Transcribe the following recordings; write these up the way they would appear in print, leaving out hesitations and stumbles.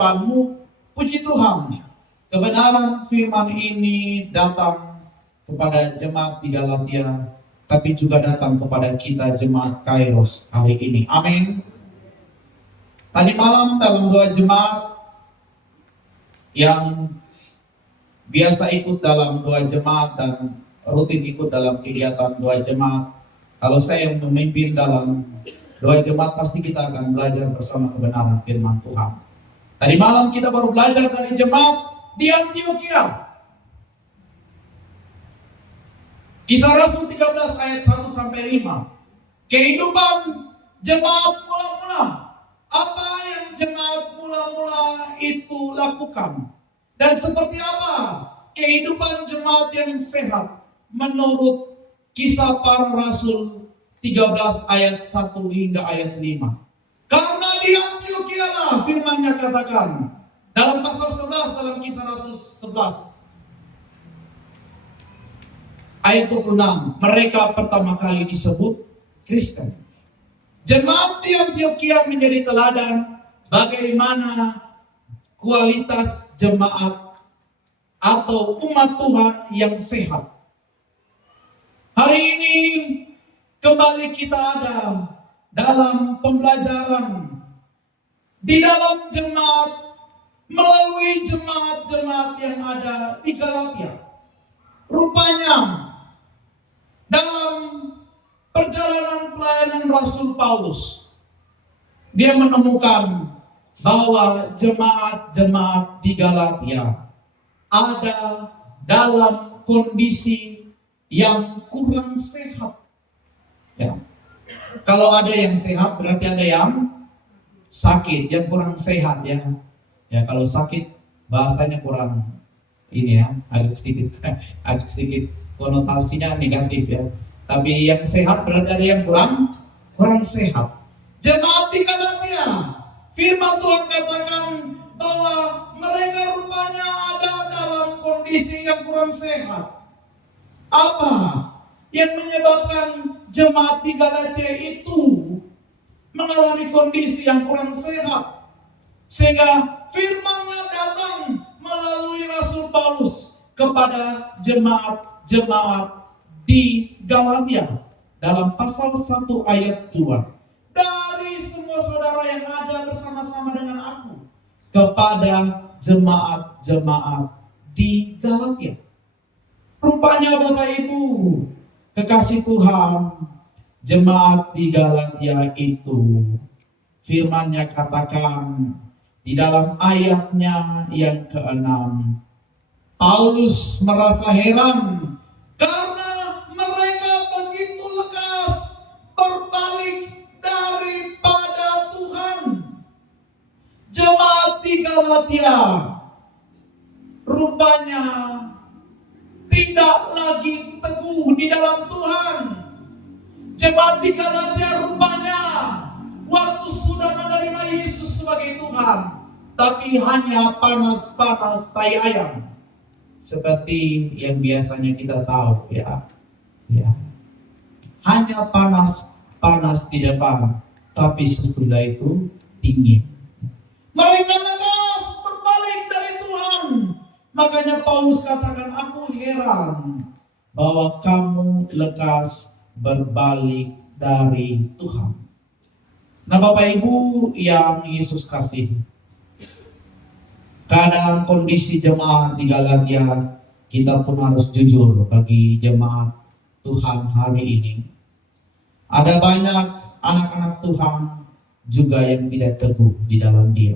Tuhanmu. Puji Tuhan, kebenaran firman ini datang kepada jemaat di Galatia, tapi juga datang kepada kita jemaat Kairos hari ini. Amin. Tadi malam dalam doa jemaat yang biasa ikut dalam doa jemaat dan rutin ikut dalam kegiatan doa jemaat, kalau saya yang memimpin dalam doa jemaat, pasti kita akan belajar bersama kebenaran firman Tuhan. Tadi malam kita baru belajar dari jemaat di Antioquia. Kisah Rasul 13 ayat 1 sampai 5. Kehidupan jemaat mula-mula. Apa yang jemaat mula-mula itu lakukan? Dan seperti apa kehidupan jemaat yang sehat menurut Kisah Para Rasul 13 ayat 1 hingga ayat 5. Karena di Antioquia lah firman-Nya katakan dalam pasal 11 dalam Kisah Rasul 11 ayat 26, mereka pertama kali disebut Kristen. Jemaat di Antioquia menjadi teladan bagaimana kualitas jemaat atau umat Tuhan yang sehat. Hari ini kembali kita ada dalam pembelajaran di dalam jemaat, melalui jemaat-jemaat yang ada di Galatia. Rupanya dalam perjalanan pelayanan Rasul Paulus, dia menemukan bahwa jemaat-jemaat di Galatia ada dalam kondisi yang kurang sehat. Ya. Kalau ada yang sehat berarti ada yang sakit, yang kurang sehat ya. Ya kalau sakit bahasanya kurang ini ya, agak sedikit konotasinya negatif ya. Tapi yang sehat berarti ada yang kurang sehat. Jemaat di Galatia, firman Tuhan katakan bahwa mereka rupanya ada dalam kondisi yang kurang sehat. Apa yang menyebabkan jemaat di Galatia itu mengalami kondisi yang kurang sehat, sehingga firman-Nya datang melalui Rasul Paulus kepada jemaat-jemaat di Galatia dalam pasal 1 ayat 2. Dari semua saudara yang ada bersama-sama dengan aku kepada jemaat-jemaat di Galatia. Rupanya Bapak Ibu kekasih Tuhan, jemaat di Galatia itu firman-Nya katakan di dalam ayatnya yang ke-6, Paulus merasa heran karena mereka begitu lekas berbalik daripada Tuhan. Jemaat di Galatia rupanya tidak lagi teguh di dalam Tuhan. Jemaat di Galatia rupanya waktu sudah menerima Yesus sebagai Tuhan, tapi hanya panas-panas tai ayam. Seperti yang biasanya kita tahu ya. Hanya panas-panas di depan, tapi sesudah itu dingin. Mereka lekas berbalik dari Tuhan. Makanya Paulus katakan, aku heran bahwa kamu lekas berbalik dari Tuhan. Nah Bapak Ibu yang Yesus kasih, keadaan kondisi jemaat di Galatia, kita pun harus jujur bagi jemaat Tuhan hari ini. Ada banyak anak-anak Tuhan juga yang tidak teguh di dalam Dia.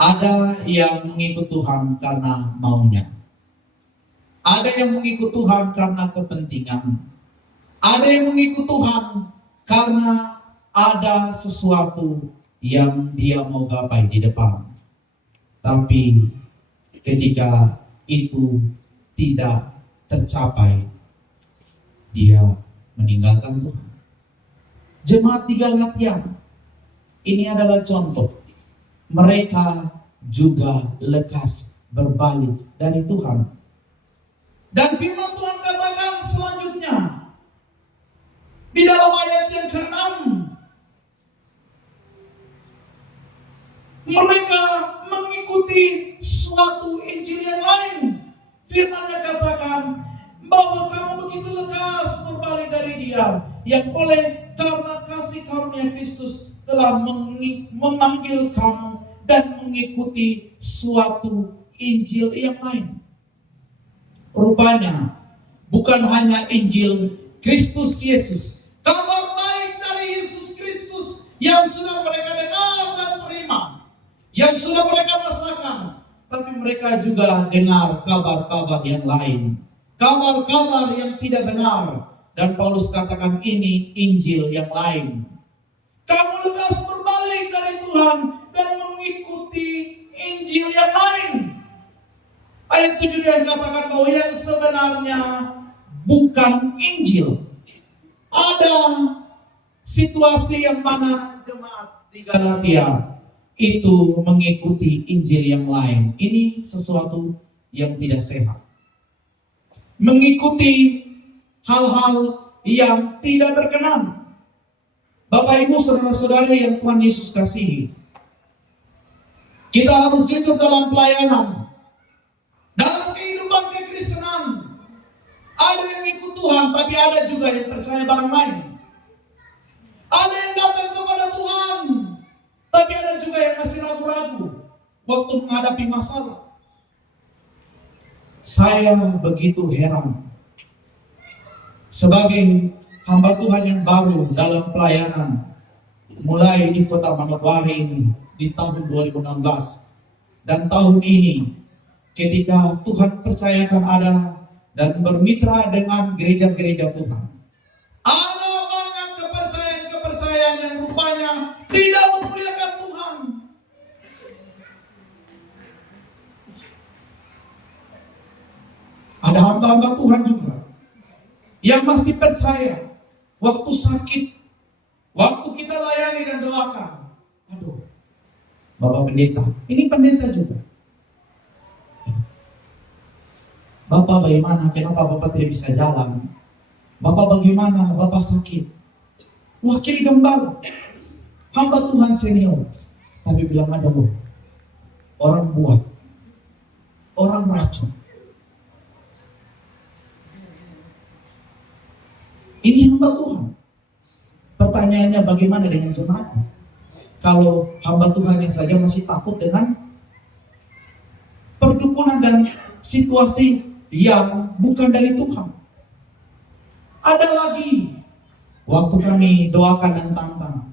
Ada yang mengikut Tuhan karena maunya. Ada yang mengikut Tuhan karena kepentingan. Ada yang mengikut Tuhan karena ada sesuatu yang dia mau gapai di depan. Tapi ketika itu tidak tercapai, dia meninggalkan Tuhan. Jemaat di Galatia ini adalah contoh. Mereka juga lekas berbalik dari Tuhan. Dan firman Tuhan katakan selanjutnya di dalam ayat yang ke-6, Mereka mengikuti suatu Injil yang lain. Firman-Nya katakan bahwa kamu begitu lekas berbalik dari Dia, yang oleh karena kasih karunia Kristus telah memanggil kamu dan mengikuti suatu Injil yang lain. Rupanya bukan hanya Injil Kristus Yesus, kabar baik dari Yesus Kristus yang sudah mereka dengar dan terima, yang sudah mereka rasakan, tapi mereka juga dengar kabar-kabar yang lain, kabar-kabar yang tidak benar. Dan Paulus katakan ini Injil yang lain. Kamu lekas berbalik dari Tuhan dan mengikuti Injil yang lain. Ayat 7 yang katakan bahwa yang sebenarnya bukan Injil. Ada situasi yang mana jemaat di Galatia itu mengikuti Injil yang lain. Ini sesuatu yang tidak sehat. Mengikuti hal-hal yang tidak berkenan. Bapak Ibu saudara-saudari yang Tuhan Yesus kasihi, kita harus hidup dalam pelayanan, dalam kehidupan kekristenan. Ada yang ikut Tuhan, tapi ada juga yang percaya barang lain. Ada yang datang kepada Tuhan, tapi ada juga yang masih ragu-ragu waktu menghadapi masalah. Saya begitu heran sebagai hamba Tuhan yang baru dalam pelayanan, mulai di Kota Manokwari ini di tahun 2016 dan tahun ini, ketika Tuhan percayakan ada dan bermitra dengan gereja-gereja Tuhan, ada banyak kepercayaan-kepercayaan yang rupanya tidak memuliakan Tuhan. Ada hamba-hamba Tuhan juga yang masih percaya waktu sakit, waktu kita layani dan doakan, aduh, Bapak pendeta, ini pendeta juga. Bapak bagaimana? Kenapa Bapak tidak bisa jalan? Bapak bagaimana? Bapak sakit. Wakil gembala, hamba Tuhan senior, tapi bilang ada loh, orang buat, orang racun. Ini hamba Tuhan. Pertanyaannya bagaimana dengan jemaat? Kalau hamba Tuhan yang saja masih takut dengan perdukunan dan situasi yang bukan dari Tuhan. Ada lagi waktu kami doakan dan tantang,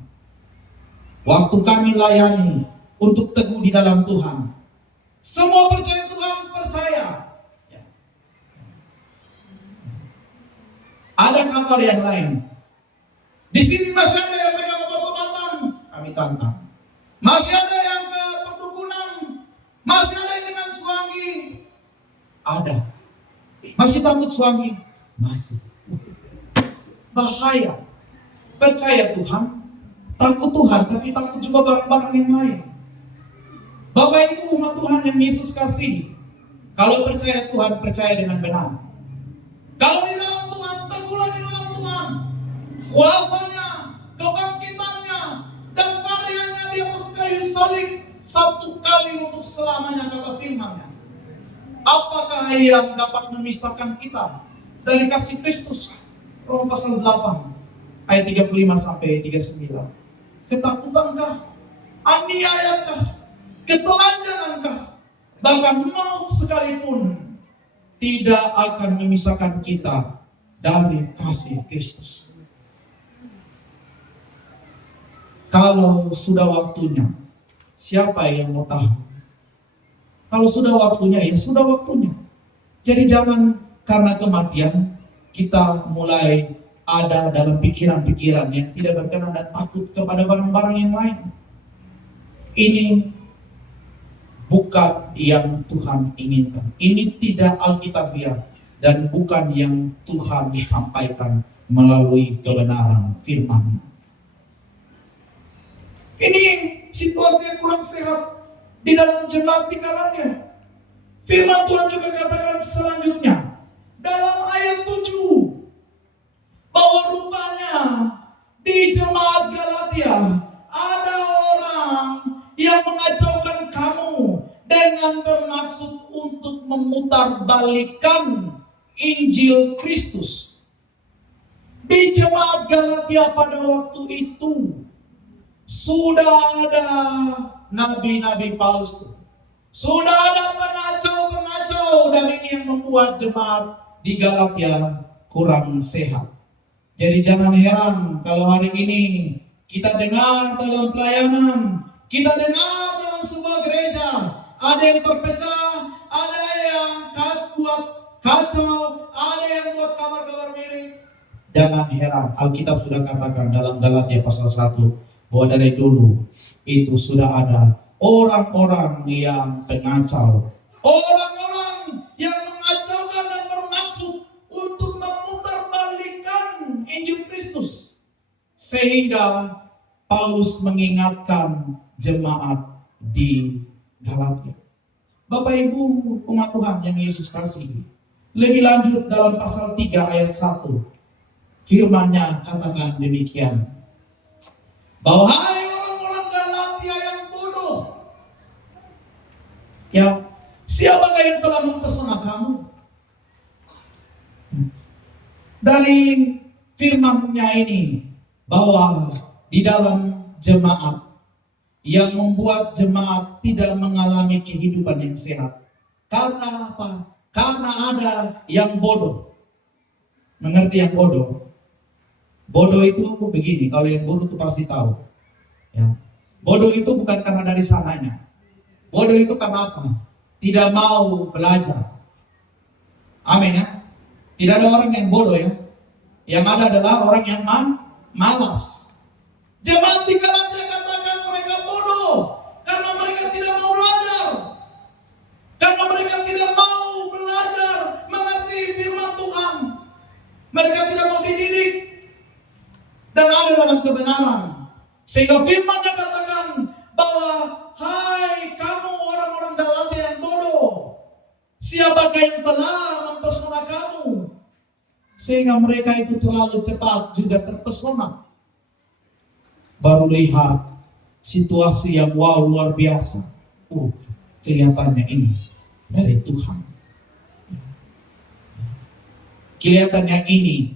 waktu kami layani untuk teguh di dalam Tuhan. Semua percaya Tuhan, percaya. Ada kabar yang lain. Di sini masih ada yang pegang obat-obatan, kami tantang. Masih ada yang ke perdukunan, masih ada yang dengan suami. Ada. Masih takut suami? Masih. Bahaya. Percaya Tuhan, takut Tuhan, tapi takut juga barang-barang yang lain. Bapak Ibu umat Tuhan yang Yesus kasih, kalau percaya Tuhan, percaya dengan benar. Kalau di dalam Tuhan, teguhlah di dalam Tuhan. Kuasanya, kebangkitannya, dan karyanya di atas kayu salib satu kali untuk selamanya, kata firman-Nya. Apakah yang dapat memisahkan kita dari kasih Kristus? Roma pasal 8 ayat 35 sampai 39. Ketakutankah? Aniayakah? Ketelanjangankah? Bahkan maut sekalipun tidak akan memisahkan kita dari kasih Kristus. Kalau sudah waktunya, siapa yang mau tahan? Kalau sudah waktunya, ya sudah waktunya. Jadi jangan karena kematian kita mulai ada dalam pikiran-pikiran yang tidak berkenan dan takut kepada barang-barang yang lain. Ini bukan yang Tuhan inginkan. Ini tidak alkitabiah dan bukan yang Tuhan sampaikan melalui kebenaran firman. Ini situasi yang kurang sehat di dalam jemaat tinggalannya. Firman Tuhan juga katakan selanjutnya dalam ayat 7 bahwa rupanya di jemaat Galatia ada orang yang mengacaukan kamu dengan bermaksud untuk memutarbalikkan Injil Kristus. Di jemaat Galatia pada waktu itu sudah ada nabi-nabi palsu. Sudah ada pengacau-pengacau, dan ini yang membuat jemaat di Galatia kurang sehat. Jadi jangan heran kalau hari ini kita dengar dalam pelayanan, kita dengar dalam sebuah gereja, ada yang terpecah, ada yang buat kacau, ada yang buat kabar-kabar miring. Jangan heran, Alkitab sudah katakan dalam Galatia pasal 1 bahwa dari dulu itu sudah ada orang-orang yang pengacau, orang-orang yang mengacaukan dan bermaksud untuk memutarbalikkan Injil Kristus. Sehingga Paulus mengingatkan jemaat di Galatia. Bapak Ibu umat Tuhan yang Yesus kasihi, lebih lanjut dalam pasal 3 ayat 1, firman-Nya katakan demikian, bahwa hai orang-orang Galatia yang bodoh, ya, siapakah yang telah mempesona kamu? Dari firman-Nya ini, bahwa di dalam jemaat yang membuat jemaat tidak mengalami kehidupan yang sehat. Karena apa? Karena ada yang bodoh. Mengerti yang bodoh? Bodoh itu begini, kalau yang bodoh itu pasti tahu. Ya. Bodoh itu bukan karena dari sananya. Bodoh itu karena apa? Tidak mau belajar. Amin ya. Tidak ada orang yang bodoh ya. Yang ada adalah orang yang malas. Jemaat di Galatia katakan mereka bodoh karena mereka tidak mau belajar. Karena mereka tidak mau belajar mengerti firman Tuhan. Mereka tidak mau dididik dan ada dalam kebenaran. Sehingga firman-Nya katakan bahwa hai kamu orang-orang Galatia yang bodoh, siapakah yang telah mempesona kamu? Sehingga mereka itu terlalu cepat juga terpesona. Baru lihat situasi yang wow luar biasa. Kelihatannya ini dari Tuhan. Kelihatannya ini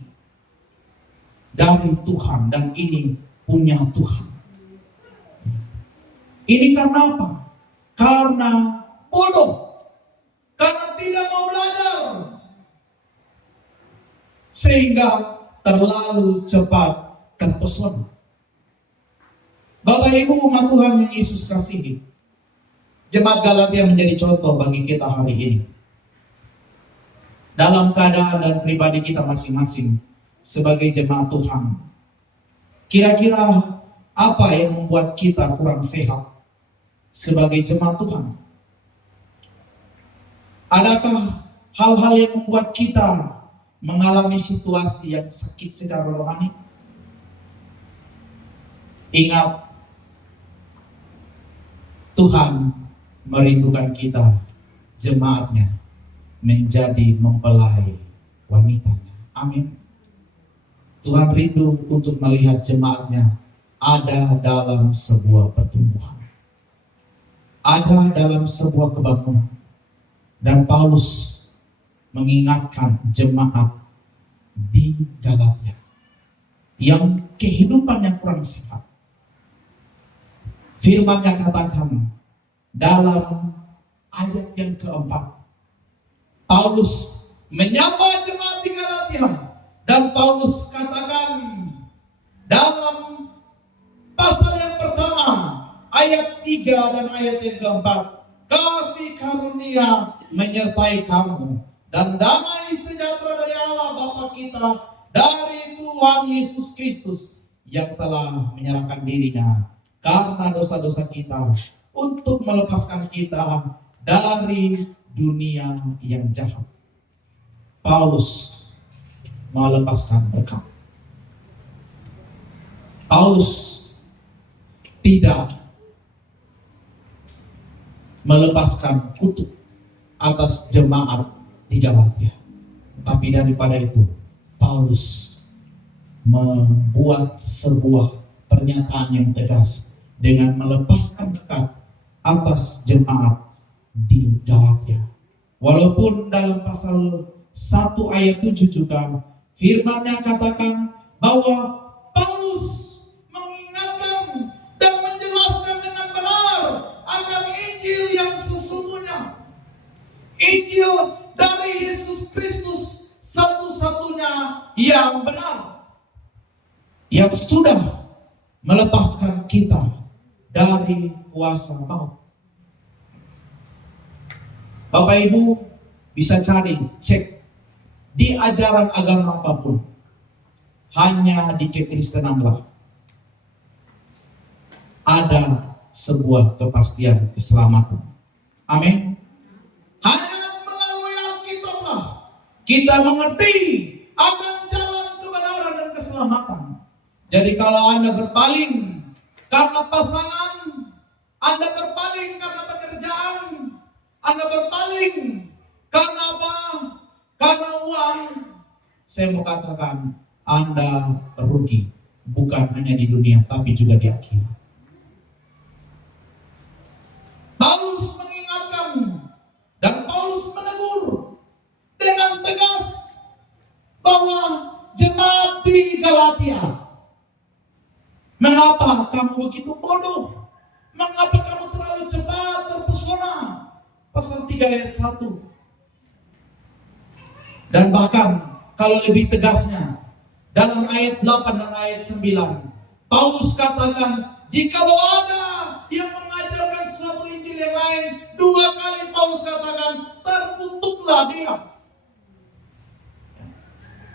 dari Tuhan dan ini punya Tuhan. Ini karena apa? Karena bodoh. Karena tidak mau belajar. Sehingga terlalu cepat terpesona. Bapak Ibu umat Tuhan yang Yesus kasihi, jemaat Galatia menjadi contoh bagi kita hari ini. Dalam keadaan dan pribadi kita masing-masing sebagai jemaat Tuhan, kira-kira apa yang membuat kita kurang sehat sebagai jemaat Tuhan? Adakah hal-hal yang membuat kita mengalami situasi yang sakit secara rohani? Ingat, Tuhan merindukan kita, jemaatnya, menjadi mempelai wanitanya. Amin. Tuhan rindu untuk melihat jemaatnya ada dalam sebuah pertumbuhan, ada dalam sebuah kebangunan. Dan Paulus mengingatkan jemaat di Galatia yang kehidupannya kurang sehat. Firman-Nya katakan dalam ayat yang keempat, Paulus menyapa jemaat di Galatia, dan Paulus katakan dalam pasal yang pertama ayat 3 dan ayat yang keempat, kasih karunia menyertai kamu dan damai sejahtera dari Allah Bapa kita, dari Tuhan Yesus Kristus yang telah menyerahkan dirinya karena dosa-dosa kita untuk melepaskan kita dari dunia yang jahat. Paulus melepaskan berkat. Paulus tidak melepaskan kutuk atas jemaat di Galatia. Tapi daripada itu, Paulus membuat sebuah pernyataan yang tegas dengan melepaskan ikat atas jemaat di Galatia. Walaupun dalam pasal 1 ayat 7 juga firman-Nya katakan bahwa Paulus mengingatkan dan menjelaskan dengan benar akan Injil yang sesungguhnya. Injil dari Yesus Kristus satu-satunya yang benar, yang sudah melepaskan kita dari kuasa maut. Bapak Ibu bisa cari, cek di ajaran agama apapun, hanya di kekristenanlah ada sebuah kepastian keselamatan. Amin. Hanya melalui Alkitablah kita mengerti akan jalan kebenaran dan keselamatan. Jadi kalau Anda berpaling karena pasangan, Anda berpaling karena pekerjaan, Anda berpaling karena apa? Karena uang, saya mau katakan Anda rugi, bukan hanya di dunia tapi juga di akhirat. Paulus mengingatkan dan Paulus menegur dengan tegas bahwa jemaat di Galatia, mengapa kamu begitu bodoh? Mengapa kamu terlalu cepat terpesona? Pasal 3 ayat 1. Dan bahkan kalau lebih tegasnya dalam ayat 8 dan ayat 9, Paulus katakan, jikalau ada yang mengajarkan suatu Injil yang lain, 2 kali Paulus katakan, terkutuklah dia.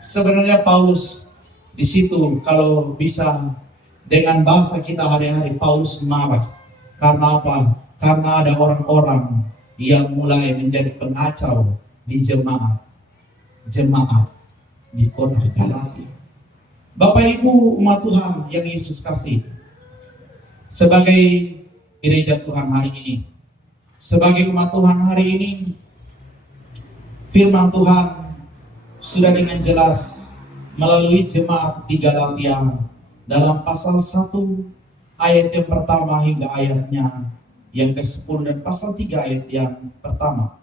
Sebenarnya Paulus di situ kalau bisa dengan bahasa kita hari-hari, Paulus marah. Karena apa? Karena ada orang-orang yang mulai menjadi pengacau di jemaat di kota Galatia. Bapak Ibu umat Tuhan yang Yesus kasih, sebagai gereja Tuhan hari ini, sebagai umat Tuhan hari ini, firman Tuhan sudah dengan jelas melalui jemaat di Galatia dalam pasal 1 ayat yang pertama hingga ayatnya yang ke-10 dan pasal 3 ayat yang pertama.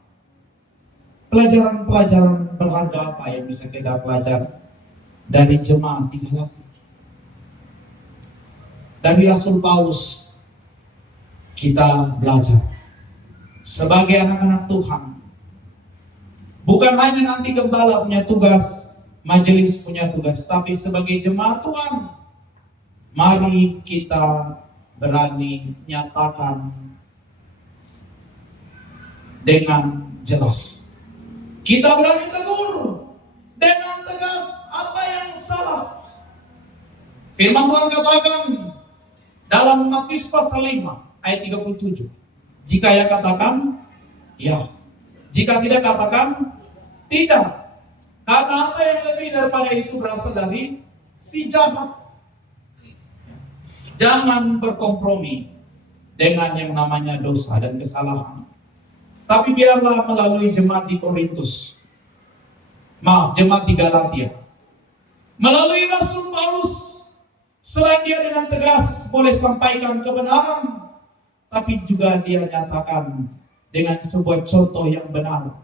Pelajaran-pelajaran berharga apa yang bisa kita pelajari dari jemaat di Galatia? Dari Rasul Paulus kita belajar sebagai anak-anak Tuhan, bukan hanya nanti gembala punya tugas, majelis punya tugas, tapi sebagai jemaat Tuhan, mari kita berani nyatakan dengan jelas. Kita berani tegur dengan tegas apa yang salah. Firman Tuhan katakan dalam Matius pasal 5 ayat 37. Jika ya katakan ya, jika tidak katakan tidak. Karena apa yang lebih daripada itu berasal dari si jahat. Jangan berkompromi dengan yang namanya dosa dan kesalahan. Tapi biarlah melalui jemaat di Korintus, jemaat di Galatia, melalui Rasul Paulus, selain dia dengan tegas boleh sampaikan kebenaran, tapi juga dia nyatakan dengan sebuah contoh yang benar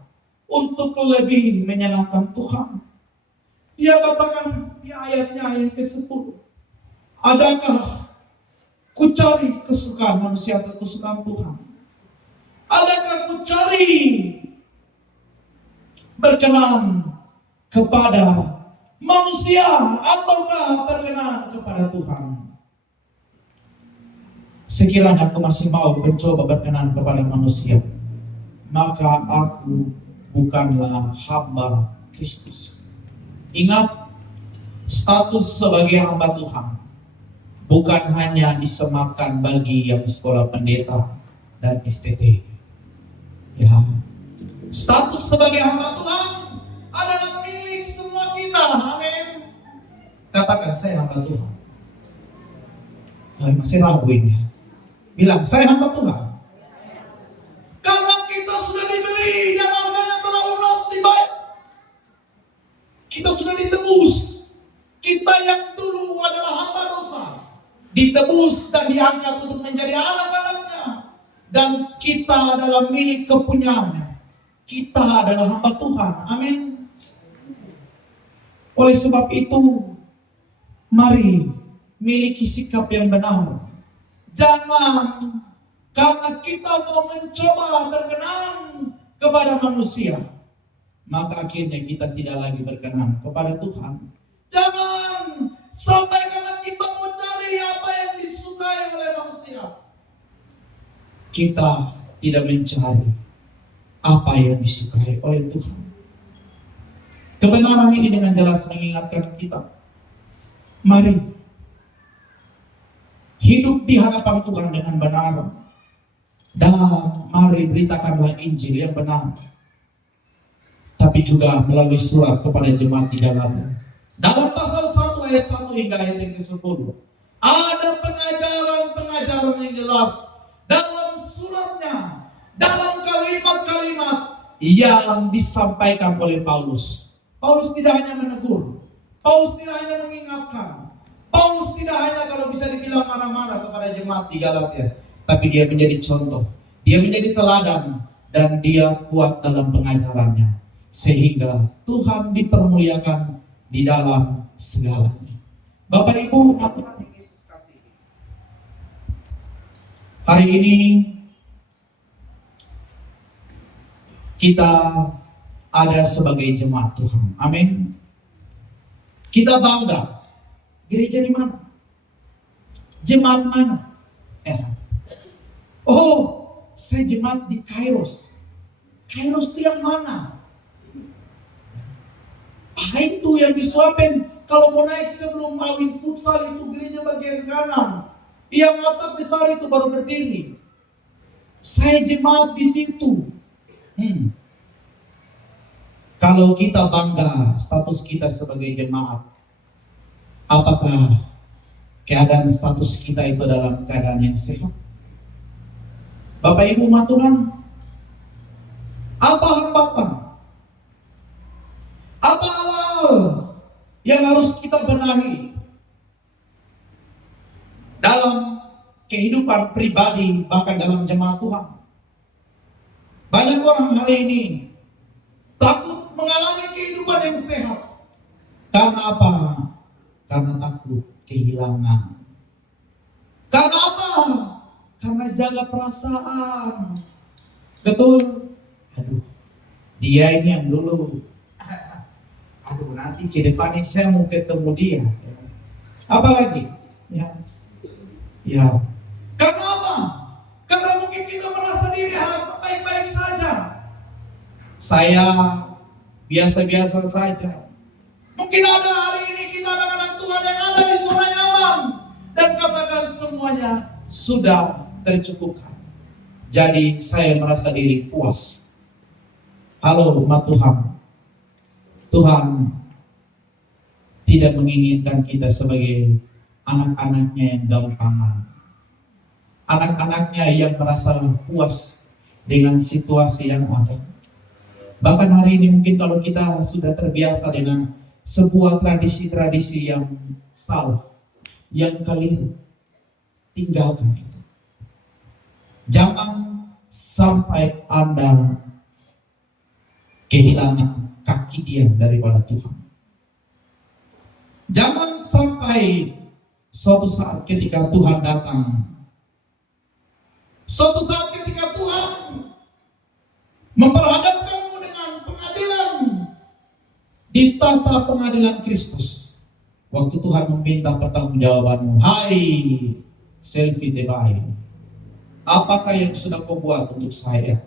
untuk lebih menyenangkan Tuhan. Dia katakan di ayatnya yang ke-10, adakah ku cari kesukaan manusia atau kesukaan Tuhan? Adakah ku cari berkenan kepada manusia ataukah berkenan kepada Tuhan? Sekiranya aku masih mau mencoba berkenan kepada manusia, maka aku bukanlah hamba Kristus. Ingat, status sebagai hamba Tuhan bukan hanya disematkan bagi yang sekolah pendeta dan STT. Ya, status sebagai hamba Tuhan adalah milik semua kita. Amin. Katakan, saya hamba Tuhan. Masih ragu ini. Bilang, saya hamba Tuhan. Karena kita sudah dibeli dan harganya telah lunas dibayar. Kita sudah ditebus. Kita yang dulu adalah hamba dosa, ditebus dan diangkat untuk menjadi anak-anaknya. Dan kita adalah milik kepunyaannya. Kita adalah hamba Tuhan. Amin. Oleh sebab itu, mari miliki sikap yang benar. Jangan karena kita mau mencoba berkenan kepada manusia, maka akhirnya kita tidak lagi berkenan kepada Tuhan. Jangan sampai karena kita mau cari apa yang disukai oleh manusia, kita tidak mencari apa yang disukai oleh Tuhan. Kebenaran ini dengan jelas mengingatkan kita, mari hidup di hadapan Tuhan dengan benar, dan mari beritakanlah Injil yang benar. Tapi juga melalui surat kepada jemaat di Galatia. Dalam pasal 1 ayat 1 hingga ayat yang ke-10, ada pengajaran-pengajaran yang jelas dalam suratnya, dalam kalimat-kalimat yang disampaikan oleh Paulus. Paulus tidak hanya menegur, Paulus tidak hanya mengingatkan, Paulus tidak hanya kalau bisa dibilang marah-marah kepada jemaat di Galatia, tapi dia menjadi contoh, dia menjadi teladan, dan dia kuat dalam pengajarannya, sehingga Tuhan dipermuliakan di dalam segalanya. Bapak Ibu, aturan yang Yesus kasih. Hari ini kita ada sebagai jemaat Tuhan. Amin. Kita bangga. Gereja di mana? Jemaat mana? Oh, saya jemaat di Kairos. Kairos itu yang mana? Itu yang disuapin. Kalau mau naik sebelum Awin Futsal itu gereja bagian kanan. Yang atap besar itu baru berdiri. Saya jemaat di situ. Kalau kita bangga status kita sebagai jemaat, apakah keadaan status kita itu dalam keadaan yang sehat? Bapak Ibu Tuhan, apa hambatan? Apa hal yang harus kita benahi dalam kehidupan pribadi, bahkan dalam jemaat Tuhan? Banyak orang hari ini takut mengalami kehidupan yang sehat. Karena apa? Karena takut kehilangan. Karena apa? Karena jaga perasaan. Betul? Aduh, dia ini yang dulu. Aduh, nanti ke depannya saya mau ketemu dia. Apalagi? Ya. Karena apa? Karena mungkin kita merasa diri harus baik-baik saja. Saya biasa-biasa saja. Mungkin ada hari ini kita anak-anak Tuhan yang ada di zona nyaman dan katakan semuanya sudah tercukupkan. Jadi saya merasa diri puas. Halo umat Tuhan. Tuhan tidak menginginkan kita sebagai anak-anaknya yang gampangan. Anak-anaknya yang merasa puas dengan situasi yang ada. Bahkan hari ini mungkin kalau kita sudah terbiasa dengan sebuah tradisi-tradisi yang salah, yang keliru, tinggalkan itu. Jangan sampai Anda kehilangan kaki diam daripada Tuhan. Jangan sampai suatu saat ketika Tuhan datang, suatu saat ketika Tuhan memperhadapkanmu dengan pengadilan di tata pengadilan Kristus, waktu Tuhan meminta pertanggungjawabanmu, hai Selvi Tebai, apakah yang sudah kau buat untuk saya?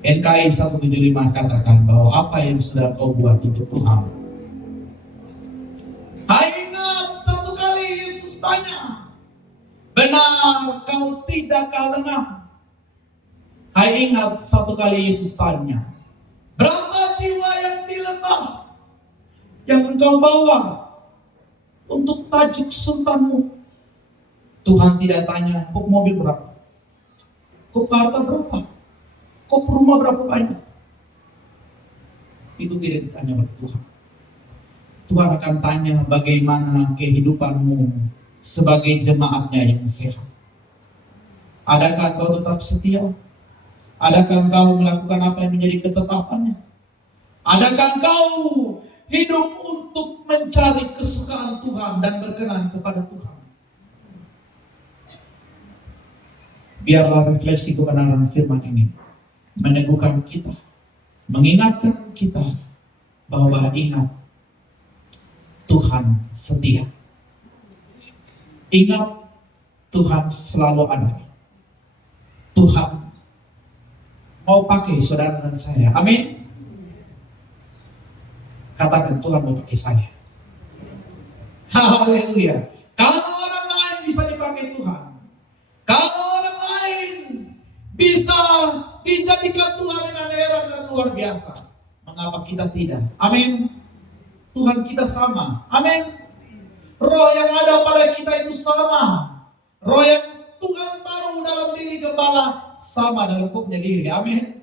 NKI 175 katakan bahwa apa yang sudah kau buat untuk Tuhan. Hai, ingat satu kali Yesus tanya, benar kau tidakkah lengah? Hai, ingat satu kali Yesus tanya, berapa jiwa yang di lembah yang engkau bawa untuk tajuk sultanmu? Tuhan tidak tanya, kok mobil berapa? Kok harta berapa? Kok rumah berapa banyak? Itu tidak ditanya oleh Tuhan. Tuhan akan tanya bagaimana kehidupanmu sebagai jemaatnya yang sehat. Adakah kau tetap setia? Adakah kau melakukan apa yang menjadi ketetapannya? Adakah kau hidup untuk mencari kesukaan Tuhan dan berkenan kepada Tuhan? Biarlah refleksi kebenaran firman ini meneguhkan kita, mengingatkan kita bahwa ingat, Tuhan setia. Ingat, Tuhan selalu ada. Tuhan mau pakai saudara dan saya. Amin. Katakan, Tuhan mau pakai saya. Haleluya. Kalau orang lain bisa dipakai Tuhan, kalau orang lain bisa dijadikan Tuhan dengan heran dan luar biasa, mengapa kita tidak? Amin. Tuhan kita sama. Amin. Roh yang ada pada kita itu sama. Roh yang Tuhan taruh dalam diri gembala sama dalam kopnya diri. Amin.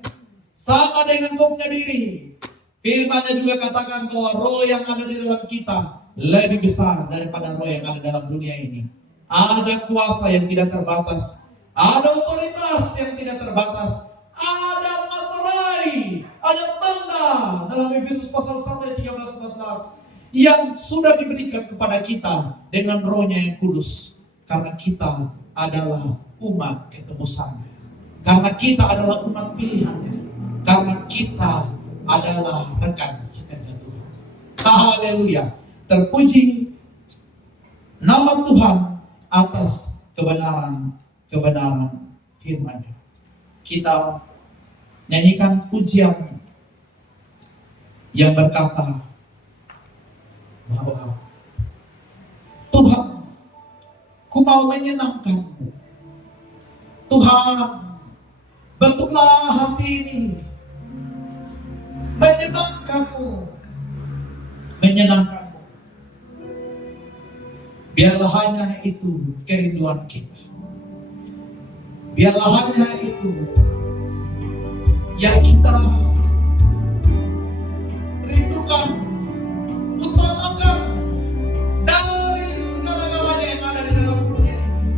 Sama dengan kopnya diri. Firman-Nya juga katakan bahwa roh yang ada di dalam kita lebih besar daripada roh yang ada dalam dunia ini. Ada kuasa yang tidak terbatas. Ada otoritas yang tidak terbatas. Ada materai, ada tanda dalam Efesus pasal 1 ayat 13-14 yang sudah diberikan kepada kita dengan rohnya yang kudus. Karena kita adalah umat ketebusan. Karena kita adalah umat pilihannya. Karena kita adalah rekan sekerja Tuhan. Haleluya. Terpuji nama Tuhan atas kebenaran firman-Nya. Kita nyanyikan pujian yang berkata bahwa Tuhan, ku mau menyenangkanmu. Tuhan, bentuklah hati ini menyenangkanmu. Biarlah hanya itu kerinduan kita. Biarlah hanya itu yang kita rindukan, utamakan dari segala-galanya yang ada di dalam dunia ini.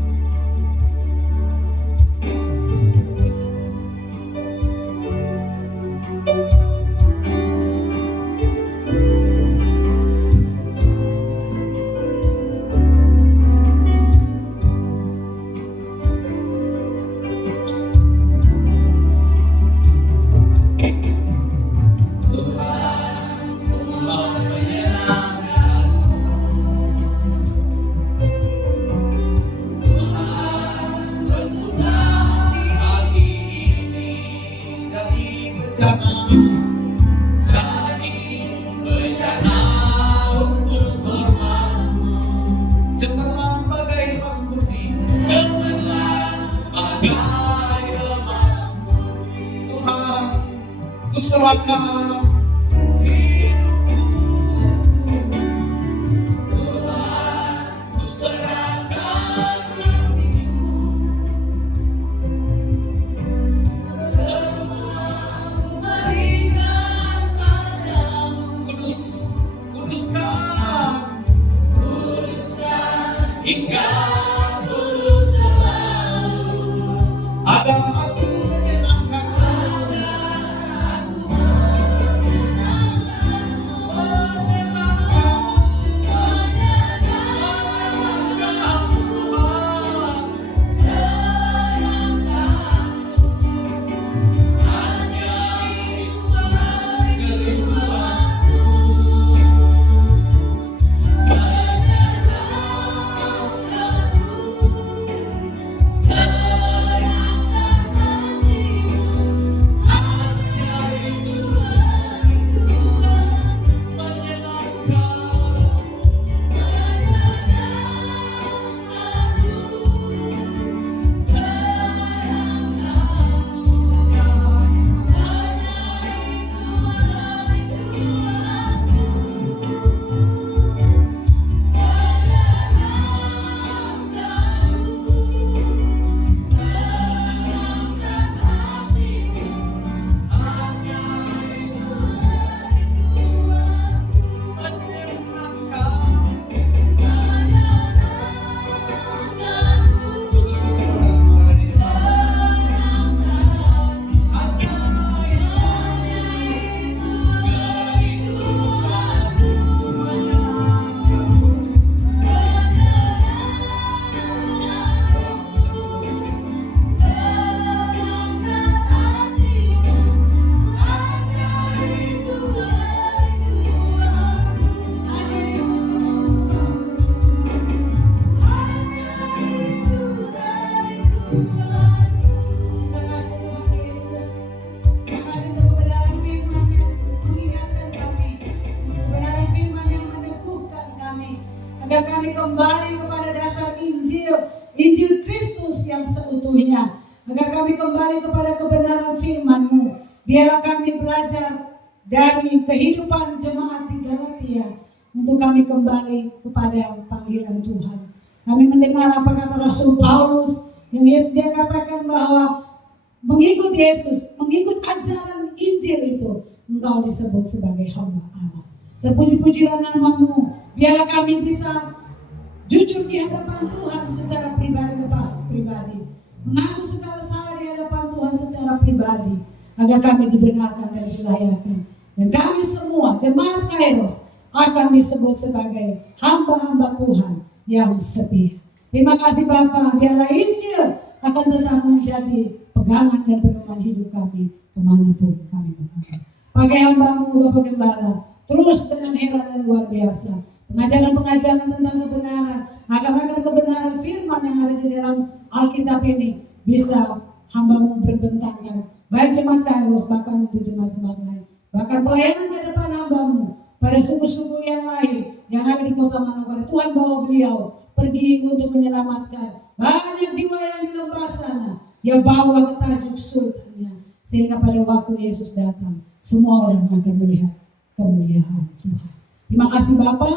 Serahkan hidupku, Tuhan, ku serahkan hidupku, semua ku berikan padamu. Kuduskan hingga kudus selalu. Ada aku menyenangkan, yang seutuhnya. Agar kami kembali kepada kebenaran firman-Mu. Biarlah kami belajar dari kehidupan jemaat di Galatia untuk kami kembali kepada panggilan Tuhan. Kami mendengar apa kata Rasul Paulus yang Yesus dia katakan bahwa mengikut Yesus, mengikut ajaran Injil itu, engkau disebut sebagai hamba Allah. Terpuji-pujilah nama-Mu. Biarlah kami bisa jujur di hadapan Tuhan secara pribadi lepas pribadi. Mengaku segala salah di hadapan Tuhan secara pribadi. Agar kami dibenarkan dan dilayakan. Dan kami semua, jemaat Kairos, akan disebut sebagai hamba-hamba Tuhan yang setia. Terima kasih Bapa, biarlah Injil akan tetap menjadi pegangan dan pedoman hidup kami kemanapun kami berada. Pakai hamba-Mu Bapak Gembala, terus dengan heran dan luar biasa. Pengajaran-pengajaran tentang kebenaran, agar kebenaran firman yang ada di dalam Alkitab ini bisa hamba-Mu berbentangkan. Baik jemaat Kairos, bahkan untuk jemaat-jemaat lain. Bahkan pelayanan ke depan hamba-Mu pada suku-suku yang lain yang ada di kota Manokwari. Tuhan bawa beliau pergi untuk menyelamatkan banyak jiwa yang di lembah sana. Dia bawa ke tajuk sultannya. Sehingga pada waktu Yesus datang, semua orang akan melihat kemuliaan Tuhan. Terima kasih Bapa.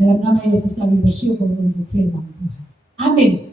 Dalam nama Yesus kami bersyukur untuk firman Tuhan. Amin.